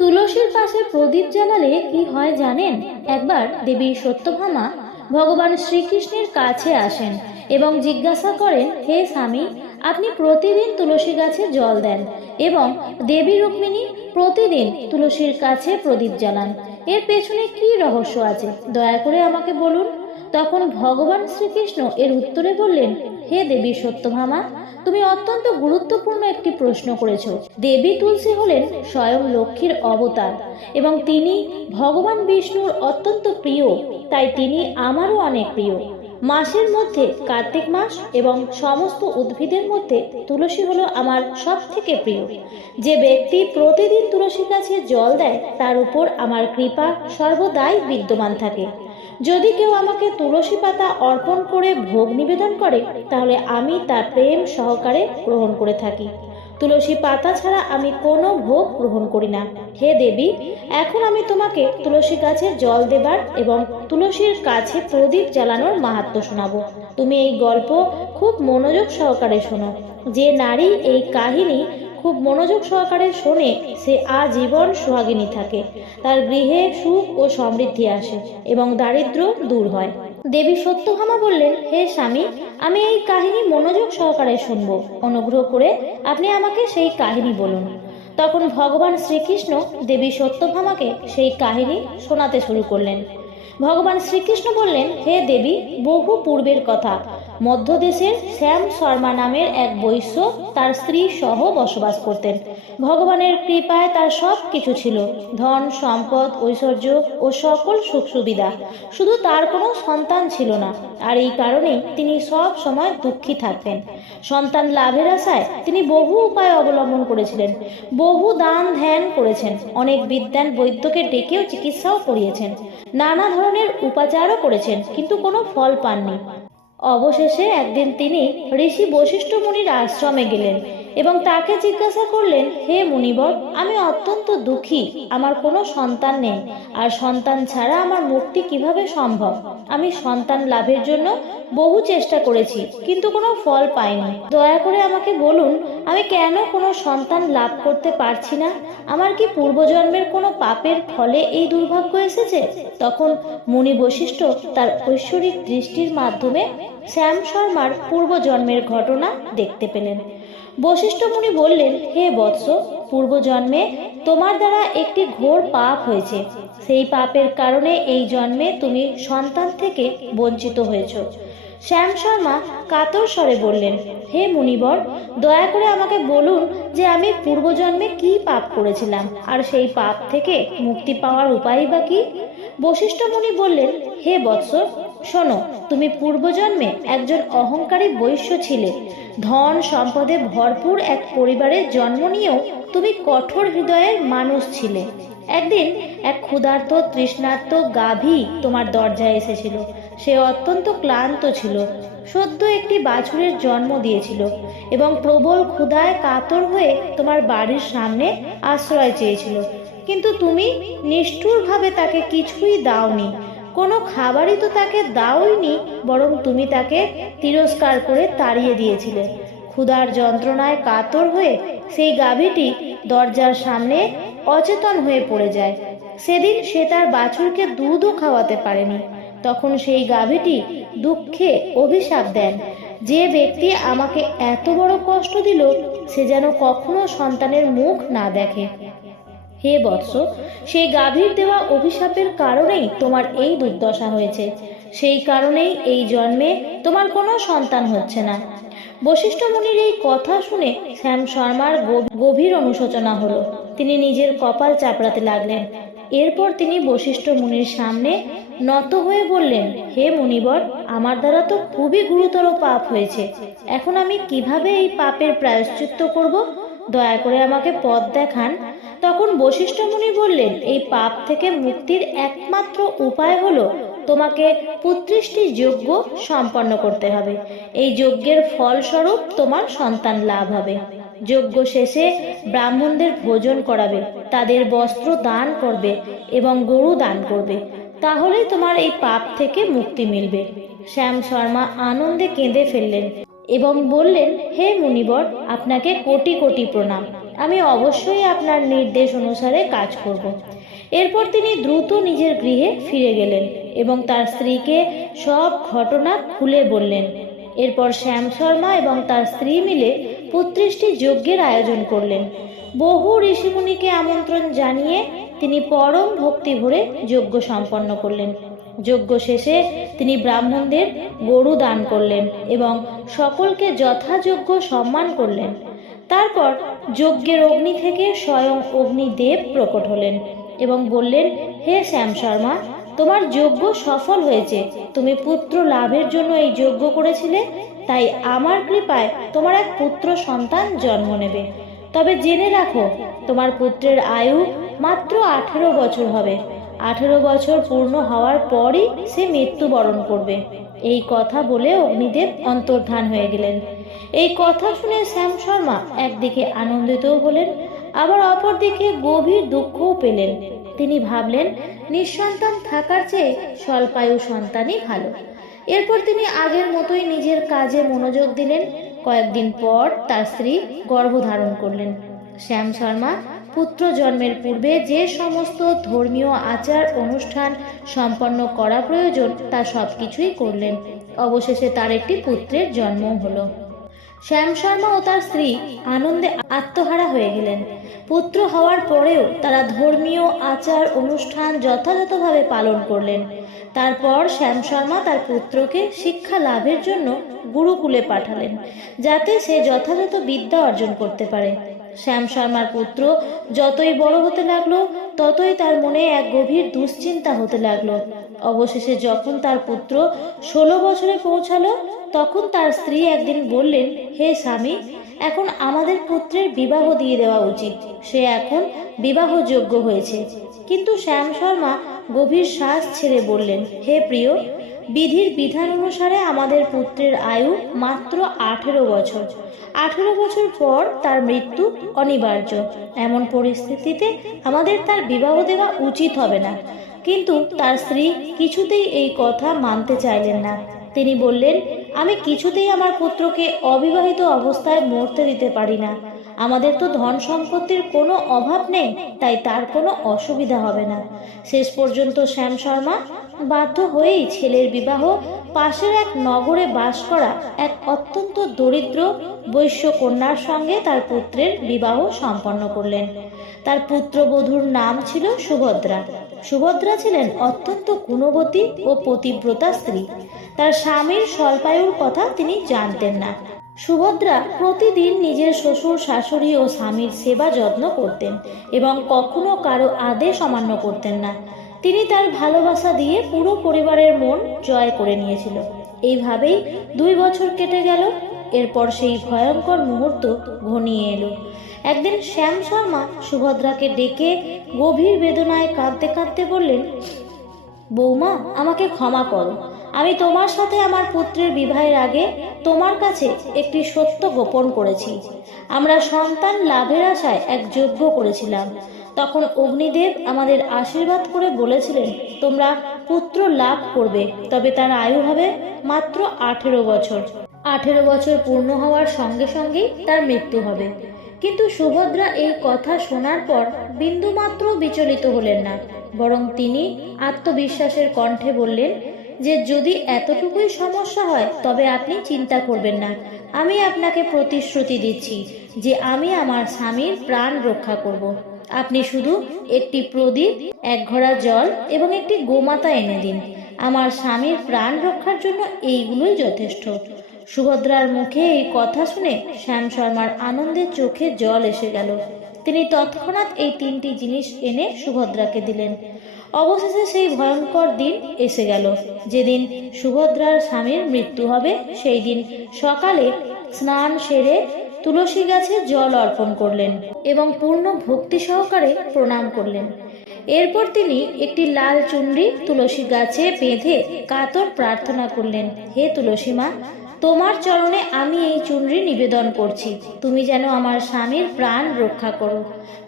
তুলসীর পাশে প্রদীপ জ্বালালে কি হয় জানেন? একবার দেবী সত্যভামা ভগবান শ্রীকৃষ্ণের কাছে আসেন এবং জিজ্ঞাসা করেন, হে স্বামী, আপনি প্রতিদিন তুলসী গাছে জল দেন এবং দেবী রুক্মিণী প্রতিদিন তুলসীর কাছে প্রদীপ জ্বালান। এর পেছনে কি রহস্য আছে, দয়া করে আমাকে বলুন। তখন ভগবান শ্রীকৃষ্ণ এর উত্তরে বললেন, হে দেবী সত্যভামা, তুমি অত্যন্ত গুরুত্বপূর্ণ একটি প্রশ্ন করেছ। দেবী তুলসী হলেন স্বয়ং লক্ষ্মীর অবতার এবং তিনি ভগবান বিষ্ণুর অত্যন্ত প্রিয়, তাই তিনি আমারও অনেক প্রিয়। মাসের মধ্যে কার্তিক মাস এবং সমস্ত উদ্ভিদের মধ্যে তুলসী হলো আমার সব থেকে প্রিয়। যে ব্যক্তি প্রতিদিন তুলসী গাছে জল দেয় তার উপর আমার কৃপা সর্বদাই বিদ্যমান থাকে। যদি কেউ আমাকে তুলসী পাতা অর্পণ করে ভোগ নিবেদন করে তাহলে আমি তার প্রেম সহকারে গ্রহণ করে থাকি। তুলসী পাতা ছাড়া আমি কোনো ভোগ গ্রহণ করি না। হে দেবী, এখন আমি তোমাকে তুলসী গাছে জল দেবার এবং তুলসীর কাছে প্রদীপ জ্বালানোর মাহাত্ম্য শোনাবো। তুমি এই গল্প খুব মনোযোগ সহকারে শোনো। যে নারী এই কাহিনী খুব মনোযোগ সহকারে শোনে সে আজীবন সোহাগিনী থাকে, তার গৃহে সুখ ও সমৃদ্ধি আসে এবং দারিদ্র্য দূর হয়। দেবী সত্যভামা বললেন, হে স্বামী, আমি এই কাহিনী মনোযোগ সহকারে শুনবো। অনুগ্রহ করে আপনি আমাকে সেই কাহিনী বলুন। তখন ভগবান শ্রীকৃষ্ণ দেবী সত্যভামাকে সেই কাহিনী শোনাতে শুরু করলেন। ভগবান শ্রীকৃষ্ণ বললেন, হে দেবী, বহু পূর্বের কথা। মধ্যদেশের শ্যাম শর্মা নামের এক বৈশ্য তার স্ত্রী সহ বসবাস করতেন। ভগবানের কৃপায় তার সব কিছু ছিল, ধন সম্পদ, ঐশ্বর্য ও সকল সুখ সুবিধা। শুধু তার কোনো সন্তান ছিল না, আর এই কারণেই তিনি সব সময় দুঃখী থাকতেন। সন্তান লাভের আশায় তিনি বহু উপায় অবলম্বন করেছিলেন, বহু দান ধ্যান করেছেন, অনেক বিদ্বান বৈদ্যকে ডেকেও চিকিৎসাও করিয়েছেন, নানা ধরনের উপাচারও করেছেন, কিন্তু কোনো ফল পাননি। অবশেষে একদিন তিনি ঋষি বশিষ্ঠ মুনির আশ্রমে গেলেন এবং তাকে জিজ্ঞাসা করলেন, হে মুনিবর, আমি অত্যন্ত দুঃখী, আমার কোনো সন্তান নেই, আর সন্তান ছাড়া আমার মুক্তি কিভাবে সম্ভব? আমি সন্তান লাভের জন্য বহু চেষ্টা করেছি, কিন্তু কোনো ফল পাইনি। দয়া করে আমাকে বলুন, আমি কেন কোনো সন্তান লাভ করতে পারছি না? আমার কি পূর্বজন্মের কোনো পাপের ফলে এই দুর্ভাগ্য এসেছে? তখন মুনি বশিষ্ঠ তার ঐশ্বরিক দৃষ্টির মাধ্যমে শ্যাম শর্মার পূর্বজন্মের ঘটনা দেখতে পেলেন। বশিষ্ঠ মুনি বললেন, হে বৎস, পূর্বজন্মে তোমার দ্বারা একটি ঘোর পাপ হয়েছে। সেই পাপের কারণে এই জন্মে তুমি সন্তান থেকে বঞ্চিত হয়েছ। শ্যাম শর্মা কাতর স্বরে বললেন, হে মুনিবর, দয়া করে আমাকে বলুন যে আমি পূর্বজন্মে কি পাপ করেছিলাম, আর সেই পাপ থেকে মুক্তি পাওয়ার উপায় বা কি? বশিষ্ঠ মুনি বললেন, হে বৎস, শোনো, তুমি পূর্বজন্মে একজন অহংকারী বৈশ্য ছিলে। ধন সম্পদে ভরপুর এক পরিবারে জন্ম নিয়েও তুমি কঠোর হৃদয়ের মানুষ ছিলে। একদিন এক ক্ষুধার্ত তৃষ্ণার্ত গাভী তোমার দরজায় এসেছিল। সে অত্যন্ত ক্লান্ত ছিল, সদ্য একটি বাছুরের জন্ম দিয়েছিল এবং প্রবল ক্ষুধায় কাতর হয়ে তোমার বাড়ির সামনে আশ্রয় চেয়েছিল, কিন্তু তুমি নিষ্ঠুরভাবে তাকে কিছুই দাওনি। কোনো খাবারই তো তাকে দাওইনি, বরং তুমি তাকে তিরস্কার করে তাড়িয়ে দিয়েছিলে। ক্ষুধার যন্ত্রণায় কাতর হয়ে সেই গাভীটি দরজার সামনে অচেতন হয়ে পড়ে যায়। সেদিন সে তার বাছুরকে দুধও খাওয়াতে পারেনি। তখন সেই গাভীটি দুঃখে অভিশাপ দেন, যে ব্যক্তি আমাকে এত বড় কষ্ট দিল সে যেন কখনো সন্তানের মুখ না দেখে। হে বৎস, সেই গাভীর দেওয়া অভিশাপের কারণেই তোমার এই দুর্দশা হয়েছে। সেই কারণেই এই জন্মে তোমার কোনো সন্তান হচ্ছে না। বশিষ্ঠ মুনির এই কথা শুনে শ্যাম শর্মার গভীর অনুশোচনা হলো। তিনি নিজের কপাল চাপড়াতে লাগলেন। এরপর তিনি বশিষ্ঠ মুনির সামনে নত হয়ে বললেন, হে মুনিবর, আমার দ্বারা তো খুবই গুরুতর পাপ হয়েছে। এখন আমি কিভাবে এই পাপের প্রায়শ্চিত্ত করব? দয়া করে আমাকে পথ দেখান। তখন বশিষ্ঠ মুনি বললেন, এই পাপ থেকে মুক্তির একমাত্র উপায় হলো তোমাকে পুত্রিষ্টি যজ্ঞ সম্পন্ন করতে হবে। এই যজ্ঞের ফলস্বরূপ তোমার সন্তান লাভ হবে। যজ্ঞ শেষে ব্রাহ্মণদের ভোজন করাবে, তাদের বস্ত্র দান করবে এবং গরু দান করবে, তাহলেই তোমার এই পাপ থেকে মুক্তি মিলবে। শ্যাম শর্মা আনন্দে কেঁদে ফেললেন এবং বললেন, হে মুনিবর, আপনাকে কোটি কোটি প্রণাম। আমি অবশ্যই আপনার নির্দেশ অনুসারে কাজ করব। এরপর তিনি দ্রুত নিজের গৃহে ফিরে গেলেন এবং তার স্ত্রীকে সব ঘটনা খুলে বললেন। এরপর শ্যাম শর্মা এবং তার স্ত্রী মিলে ৩৫টি যজ্ঞের আয়োজন করলেন। বহু ঋষিমুনিকে আমন্ত্রণ জানিয়ে তিনি পরম ভক্তি ভরে যজ্ঞ সম্পন্ন করলেন। যজ্ঞ শেষে তিনি ব্রাহ্মণদের গরু দান করলেন এবং সকলকে যথাযোগ্য সম্মান করলেন। তারপর যজ্ঞের অগ্নি থেকে স্বয়ং অগ্নিদেব প্রকট হলেন এবং বললেন, হে শ্যাম শর্মা, তোমার যজ্ঞ সফল হয়েছে। তুমি পুত্র লাভের জন্য এই যজ্ঞ করেছিলে, তাই আমার কৃপায় তোমার এক পুত্র সন্তান জন্ম নেবে। তবে জেনে রাখো, তোমার পুত্রের আয়ু মাত্র 18 বছর হবে। 18 বছর পূর্ণ হওয়ার পরই সে মৃত্যুবরণ করবে। এই কথা বলে অগ্নিদেব অন্তর্ধান হয়ে গেলেন। এই কথা শুনে শ্যাম শর্মা একদিকে আনন্দিতও হলেন, আবার অপরদিকে গভীর দুঃখও পেলেন। তিনি ভাবলেন, নিঃসন্তান থাকার চেয়ে স্বল্পায়ু সন্তানই ভালো। এরপর তিনি আগের মতোই নিজের কাজে মনোযোগ দিলেন। কয়েকদিন পর তার স্ত্রী গর্ভধারণ করলেন। শ্যাম শর্মা পুত্র জন্মের পূর্বে যে সমস্ত ধর্মীয় আচার অনুষ্ঠান সম্পন্ন করা প্রয়োজন তা সবকিছুই করলেন। অবশেষে তার একটি পুত্রের জন্ম হলো। শ্যাম শর্মা ও তার স্ত্রী আনন্দে আত্মহারা হয়ে গেলেন। পুত্র হওয়ার পরেও তারা ধর্মীয় আচার অনুষ্ঠান যথাযথভাবে পালন করলেন। তারপর শ্যাম শর্মা তার পুত্রকে শিক্ষা লাভের জন্য গুরুকুলে পাঠালেন, যাতে সে যথাযথ বিদ্যা অর্জন করতে পারে। শ্যাম শর্মার পুত্র যতই বড় হতে লাগলো, ততই তার মনে এক গভীর দুশ্চিন্তা হতে লাগলো। অবশেষে যখন তার পুত্র 16 বছরে পৌঁছালো, তখন তার স্ত্রী একদিন বললেন, হে স্বামী, এখন আমাদের পুত্রের বিবাহ দিয়ে দেওয়া উচিত। সে এখন বিবাহযোগ্য হয়েছে। কিন্তু শ্যাম শর্মা গভীর শ্বাস ছেড়ে বললেন, হে প্রিয়, বিধির বিধান অনুসারে আমাদের পুত্রের আয়ু মাত্র 18 বছর। 18 বছর পর তার মৃত্যু অনিবার্য। এমন পরিস্থিতিতে আমাদের তার বিবাহ দেওয়া উচিত হবে না। কিন্তু তার স্ত্রী কিছুতেই এই কথা মানতে চাইলেন না। তিনি বললেন, আমি কিছুতেই আমার পুত্রকে অবিবাহিত অবস্থায় মরতে দিতে পারি না। আমাদের তো ধন সম্পত্তির কোনো অভাব নেই, তাই তার কোনো অসুবিধা হবে না। শেষ পর্যন্ত শ্যাম শর্মা বাধ্য হয়েই ছেলের বিবাহ পাশের এক নগরে বাস করা এক অত্যন্ত দরিদ্র বৈশ্য কন্যার সঙ্গে তার পুত্রের বিবাহ সম্পন্ন করলেন। তার পুত্রবধূর নাম ছিল সুভদ্রা। সুভদ্রা ছিলেন অত্যন্ত গুণবতী ও পতিব্রতা স্ত্রী। তার স্বামীর স্বল্পায়ুর কথা তিনি জানতেন না। সুভদ্রা প্রতিদিন নিজের শ্বশুর শাশুড়ি ও স্বামীর সেবা যত্ন করতেন এবং কখনো কারো আদেশ অমান্য করতেন না। তিনি তার ভালোবাসা দিয়ে পুরো পরিবারের মন জয় করে নিয়েছিল। এইভাবেই 2 বছর কেটে গেল। এরপর সেই ভয়ঙ্কর মুহূর্ত ঘনিয়ে এলো। একদিন শ্যাম শর্মা সুভদ্রাকে ডেকে গভীর বেদনায় কাঁদতে কাঁদতে বললেন, বৌমা, আমাকে ক্ষমা করো। আমি তোমার সাথে আমার পুত্রের বিবাহের আগে তোমার কাছে একটি সত্য গোপন করেছি। আমরা সন্তান লাভের আশায় এক যজ্ঞ করেছিলাম। তখন অগ্নিদেব আমাদের আশীর্বাদ করে বলেছিলেন, তোমরা পুত্র লাভ করবে, তবে তার আয়ু হবে মাত্র 18 বছর। 18 বছর পূর্ণ হওয়ার সঙ্গে সঙ্গেই তার মৃত্যু হবে। কিন্তু সুভদ্রা এই কথা শোনার পর বিন্দুমাত্র বিচলিত হলেন না, বরং তিনি আত্মবিশ্বাসের কণ্ঠে বললেন যে যদি এতটুকুই সমস্যা হয় তবে আপনি চিন্তা করবেন না। আমি আপনাকে প্রতিশ্রুতি দিচ্ছি যে আমি আমার স্বামীর প্রাণ রক্ষা করব। আপনি শুধু একটি প্রদীপ, 1 ঘড়া জল এবং একটি গোমাতা এনে দিন। আমার স্বামীর প্রাণ রক্ষার জন্য এইগুলোই যথেষ্ট। সুভদ্রার মুখে এই কথা শুনে শ্যাম শর্মার আনন্দে চোখে জল এসে গেল। তিনি তৎক্ষণাৎ এই 3টি জিনিস এনে সুভদ্রাকে দিলেন। অবশেষে সেই ভয়ঙ্কর দিন এসে গেল, যেদিন সুভদ্রার স্বামীর মৃত্যু হবে। সেই দিন সকালে স্নান সেরে তুলসী গাছে জল অর্পণ করলেন এবং পূর্ণ ভক্তি সহকারে প্রণাম করলেন। এরপর তিনি একটি লাল চুনরি তুলসী গাছে বেঁধে কাতর প্রার্থনা করলেন, হে তুলসী মা, তোমার চরণে আমি এই চুনরি নিবেদন করছি। তুমি যেন আমার স্বামীর প্রাণ রক্ষা করো,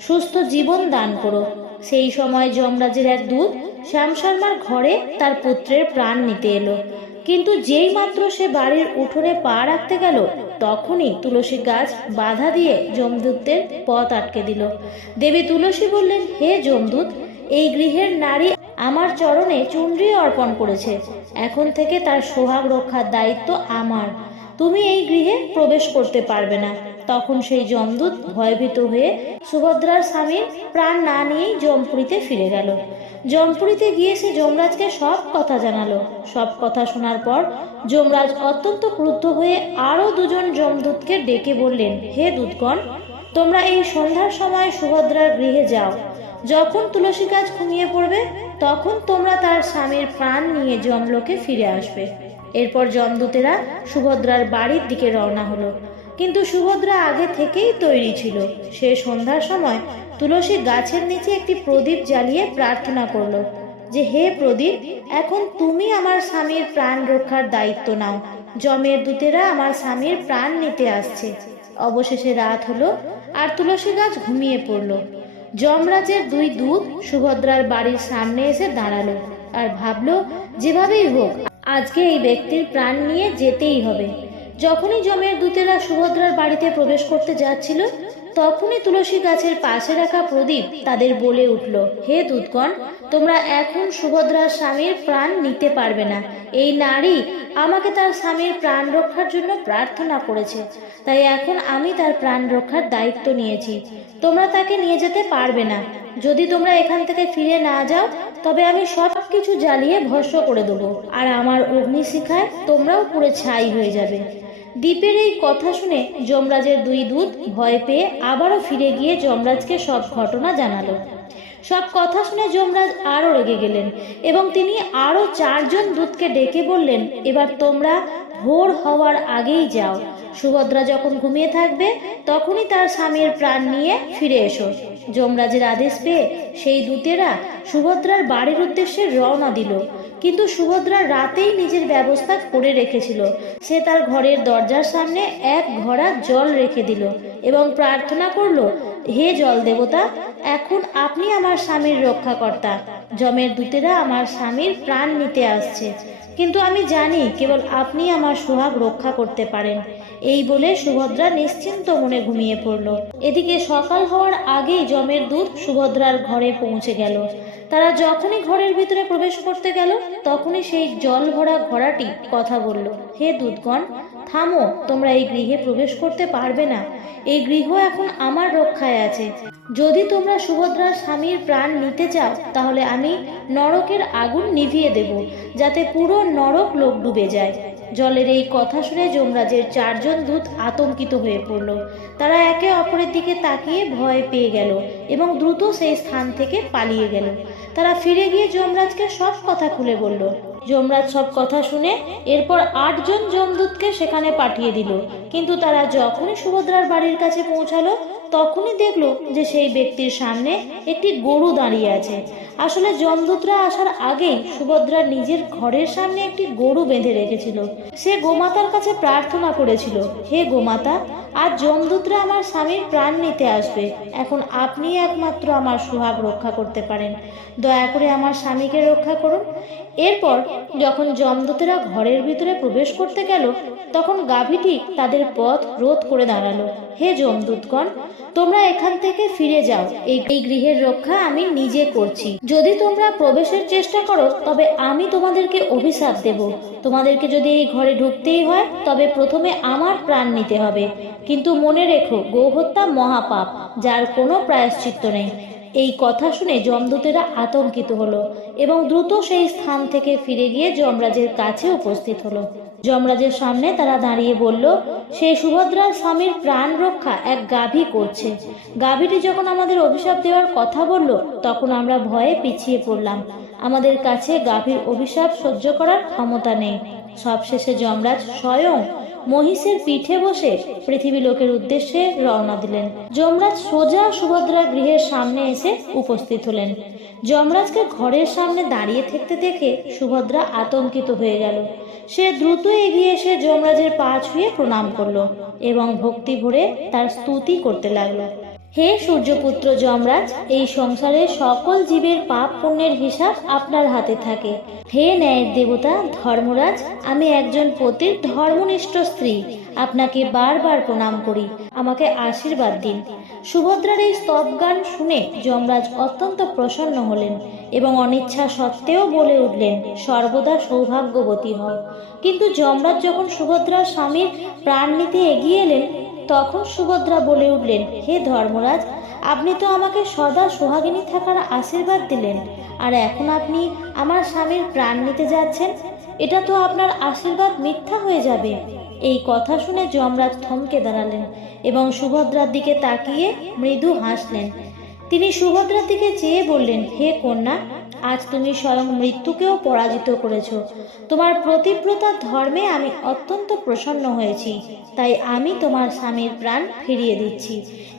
সুস্থ জীবন দান করো। সেই সময় যমরাজের এক দূত শ্যাম শর্মার ঘরে তার পুত্রের প্রাণ নিতে এলো। কিন্তু যেই মাত্র সে বাড়ির উঠোনে পা রাখতে গেল, তখনই তুলসী গাছ বাধা দিয়ে যমদূতের পথ আটকে দিল। দেবী তুলসী বললেন, হে যমদূত, এই গৃহের নারী আমার চরণে চুনরি অর্পণ করেছে, এখন থেকে তার সোহাগ রক্ষার দায়িত্ব আমার, তুমি এই গৃহে প্রবেশ করতে পারবে না। তখন সেই যমদূত ভয়ভীত হয়ে সুভদ্রার স্বামীর প্রাণ না নিয়েই যমপুরীতে ফিরে গেল। যমপুরীতে গিয়ে সে যমরাজকে সব কথা জানালো। সব কথা শোনার পর যমরাজ অত্যন্ত ক্রুদ্ধ হয়ে আরো দুজন যমদূতকে ডেকে বললেন, হে দূতগণ, তোমরা এই সন্ধ্যার সময় সুভদ্রার গৃহে যাও। যখন তুলসী গাছ ঘুমিয়ে পড়বে, তখন তোমরা তার স্বামীর প্রাণ নিয়ে যমলোকে ফিরে আসবে। এরপর যমদূতেরা সুভদ্রার বাড়ির দিকে রওনা হলো। কিন্তু সুভদ্রা আগে থেকেই তৈরি ছিল। সে সন্ধ্যার সময় তুলসী গাছের নিচে একটি প্রদীপ জ্বালিয়ে প্রার্থনা করলো যে, হে প্রদীপ, এখন তুমি আমার স্বামীর প্রাণ রক্ষার দায়িত্ব নাও। যমের দূতেরা আমার স্বামীর প্রাণ নিতে আসছে। অবশেষে রাত হলো আর তুলসী গাছ ঘুমিয়ে পড়লো। যমরাজের দুই দূত সুভদ্রার বাড়ির সামনে এসে দাঁড়ালো আর ভাবলো, যেভাবেই হোক আজকে এই ব্যক্তির প্রাণ নিয়ে যেতেই হবে। যখনই যমের দূতেরা সুভদ্রার বাড়িতে প্রবেশ করতে যাচ্ছিল, তখনই তুলসী গাছের পাশে রাখা প্রদীপ তাদের বলে উঠল, হে দূতগণ, তোমরা এখন সুভদ্রার স্বামীর প্রাণ নিতে পারবে না। এই নারী আমাকে তার স্বামীর প্রাণ রক্ষার জন্য প্রার্থনা করেছে, তাই এখন আমি তার প্রাণ রক্ষার দায়িত্ব নিয়েছি। তোমরা তাকে নিয়ে যেতে পারবে না। যদি তোমরা এখান থেকে ফিরে না যাও, তবে আমি সব কিছু জ্বালিয়ে ভস্ম করে দেবো, আর আমার অগ্নিশিখায় তোমরাও পুরো ছাই হয়ে যাবে। দ্বীপের এই কথা শুনে যমরাজের দুই দূত ভয় পেয়ে আবারও ফিরে গিয়ে যমরাজকে সব ঘটনা জানালো। সব কথা শুনে যমরাজ আরো রেগে গেলেন এবং তিনি আরো 4 জন দূতকে ডেকে বললেন, এবার তোমরা ভোর হওয়ার আগেই যাও। সুভদ্রা যখন ঘুমিয়ে থাকবে, তখনই তার স্বামীর প্রাণ নিয়ে ফিরে এসো। যমরাজের আদেশ পেয়ে সেই দূতেরা সুভদ্রার বাড়ির উদ্দেশ্যে রওনা দিল। কিন্তু সুভদ্রা রাতেই নিজের ব্যবস্থা করে রেখেছিল। সে তার ঘরের দরজার সামনে এক ঘড়া জল রেখে দিল এবং প্রার্থনা করলো, হে জল দেবতা, এখন আপনি আমার স্বামীর রক্ষাকর্তা। যমের দূতেরা আমার স্বামীর প্রাণ নিতে আসছে, কিন্তু আমি জানি কেবল আপনি আমার সোহাগ রক্ষা করতে পারেন। এই বলে সুভদ্রা নিশ্চিন্ত মনে ঘুমিয়ে পড়ল। এদিকে সকাল হওয়ার আগেই যমের দূত সুভদ্রার ঘরে পৌঁছে গেল। তারা যখনই ঘরের ভিতরে প্রবেশ করতে গেল, তখনই সেই জল ভরা ঘোড়াটি কথা বলল, হে দূতগণ, থামো, তোমরা এই গৃহে প্রবেশ করতে পারবে না। এই গৃহ এখন আমার রক্ষায় আছে। যদি তোমরা সুভদ্রার স্বামীর প্রাণ নিতে চাও, তাহলে আমি নরকের আগুন নিভিয়ে দেব, যাতে পুরো নরক লোক ডুবে যায়। জলের এই কথা শুনে যমরাজের 4 জন দূত আতঙ্কিত হয়ে পড়ল। তারা একে অপরের দিকে তাকিয়ে ভয় পেয়ে গেল এবং দ্রুত সেই স্থান থেকে পালিয়ে গেল। তারা ফিরে গিয়ে যমরাজকে সব কথা খুলে বলল। যমরাজ সব কথা শুনে এরপর 8 জন যমদূতকে সেখানে পাঠিয়ে দিল। কিন্তু তারা যখনই সুভদ্রার বাড়ির কাছে পৌঁছালো, তখনই দেখলো যে সেই ব্যক্তির সামনে একটি গরু দাঁড়িয়ে আছে। আসলে যমদূতরা আসার আগেই সুভদ্রা নিজের ঘরের সামনে একটি গরু বেঁধে রেখেছিল। সে গোমাতার কাছে প্রার্থনা করেছিল, হে গোমাতা, আজ যমদূতরা আমার স্বামীর প্রাণ নিতে আসবে। এখন আপনি একমাত্র আমার সোহাগ রক্ষা করতে পারেন। দয়া করে আমার স্বামীকে রক্ষা করুন। এরপর যখন যমদূতেরা ঘরের ভিতরে প্রবেশ করতে গেল, তখন গাভীটি তাদের পথ রোধ করে দাঁড়ালো। হে যমদূতগণ, তোমরা এখান থেকে ফিরে যাও। এই গৃহের রক্ষা আমি নিজে করছি। যদি তোমরা প্রবেশের চেষ্টা করো, তবে আমি তোমাদেরকে অভিশাপ দেব। তোমাদেরকে যদি এই ঘরে ঢুকতেই হয়, তবে প্রথমে আমার প্রাণ নিতে হবে। কিন্তু মনে রেখো, গোহত্যা মহাপাপ, যার কোনো প্রায়শ্চিত্ত নেই। এই কথা শুনে যমদূতেরা আতঙ্কিত হলো এবং দ্রুত সেই স্থান থেকে ফিরে গিয়ে যমরাজের কাছে উপস্থিত হলো। যমরাজের সামনে তারা দাঁড়িয়ে বলল, সেই সুভদ্রার স্বামীর প্রাণ রক্ষা এক গাভী করছে। গাভীটি যখন আমাদের অভিশাপ দেওয়ার কথা বলল, তখন আমরা ভয়ে পিছিয়ে পড়লাম। আমাদের কাছে গাভীর অভিশাপ সহ্য করার ক্ষমতা নেই। সবশেষে যমরাজ স্বয়ং মহিষের পিঠে বসে পৃথিবী লোকের উদ্দেশ্যে রওনা দিলেন। যমরাজ সোজা সুভদ্রার গৃহের সামনে এসে উপস্থিত হলেন। যমরাজকে ঘরের সামনে দাঁড়িয়ে থাকতে দেখে সুভদ্রা আতঙ্কিত হয়ে গেল। সে দ্রুত এগিয়ে এসে যমরাজের পা ছুঁয়ে প্রণাম করলো এবং ভক্তি ভরে তার স্তুতি করতে লাগলো। হে সূর্যপুত্র যমরাজ, এই সংসারে সকল জীবের পাপ পুণ্যের হিসাব আপনার হাতে থাকে। হে ন্যায়ের দেবতা ধর্মরাজ, আমি একজন পতির ধর্মনিষ্ঠ স্ত্রী, আপনাকে বারবার প্রণাম করি, আমাকে আশীর্বাদ দিন। সুভদ্রার এই স্তব গান শুনে যমরাজ অত্যন্ত প্রসন্ন হলেন এবং অনিচ্ছা সত্ত্বেও বলে উঠলেন, সর্বদা সৌভাগ্যবতী হও। কিন্তু যমরাজ যখন সুভদ্রার স্বামীর প্রাণ নিতে এগিয়ে এলেন, তখন সুভদ্রা বলে উঠলেন, হে ধর্মরাজ, আপনি তো আমাকে সদা সোহাগিনী থাকার আশীর্বাদ দিলেন, আর এখন আপনি আমার স্বামীর প্রাণ নিতে যাচ্ছেন। এটা তো আপনার আশীর্বাদ মিথ্যা হয়ে যাবে। এই কথা শুনে যমরাজ থমকে দাঁড়ালেন এবং সুভদ্রার দিকে তাকিয়ে মৃদু হাসলেন। তিনি সুভদ্রার দিকে চেয়ে বললেন, হে কন্যা, আজ তুমি স্বয়ং মৃত্যুকেও পরাজিত করেছ। তোমার প্রতিব্রতার ধর্মে আমি অত্যন্ত প্রসন্ন হয়েছি, তাই আমি তোমার স্বামীর প্রাণ ফিরিয়ে দিচ্ছি।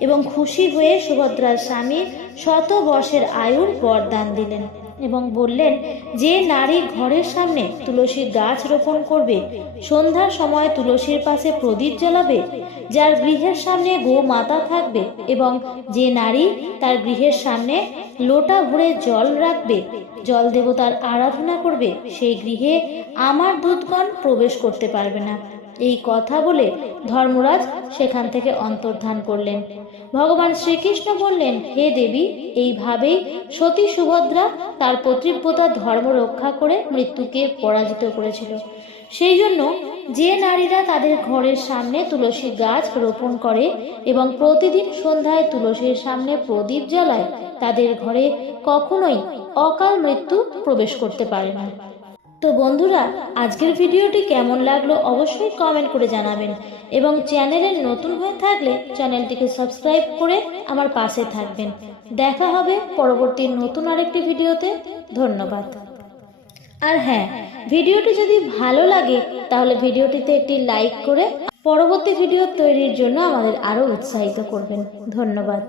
এবং খুশি হয়ে সুভদ্রার স্বামীর 100 বর্ষের আয়ুর বরদান দিলেন এবং বললেন, যে নারী ঘরের সামনে তুলসীর গাছ রোপণ করবে, সন্ধ্যার সময় তুলসীর পাশে প্রদীপ জ্বালাবে, যার গৃহের সামনে গো মাতা থাকবে এবং যে নারী তার গৃহের সামনে লোটা ভরে জল রাখবে, জল দেবতার আরাধনা করবে, সেই গৃহে আমার দূতগণ প্রবেশ করতে পারবে না। এই কথা বলে ধর্মরাজ সেখান থেকে অন্তর্ধান করলেন। ভগবান শ্রীকৃষ্ণ বললেন, হে দেবী, এইভাবেই সতী সুভদ্রা তার পতিব্রতা ধর্ম রক্ষা করে মৃত্যুকে পরাজিত করেছিল। সেই জন্য যে নারীরা তাদের ঘরের সামনে তুলসী গাছ রোপণ করে এবং প্রতিদিন সন্ধ্যায় তুলসীর সামনে প্রদীপ জ্বালায়, তাদের ঘরে কখনোই অকাল মৃত্যু প্রবেশ করতে পারে না। তো বন্ধুরা, আজকের ভিডিওটি কেমন লাগলো অবশ্যই কমেন্ট করে জানাবেন এবং চ্যানেলে নতুন হয়ে থাকলে চ্যানেলটিকে সাবস্ক্রাইব করে আমার পাশে থাকবেন। দেখা হবে পরবর্তী নতুন আরেকটি ভিডিওতে। ধন্যবাদ। আর হ্যাঁ, ভিডিওটি যদি ভালো লাগে তাহলে ভিডিওটিতে একটি লাইক করে পরবর্তী ভিডিও তৈরির জন্য আমাদের আরও উৎসাহিত করবেন। ধন্যবাদ।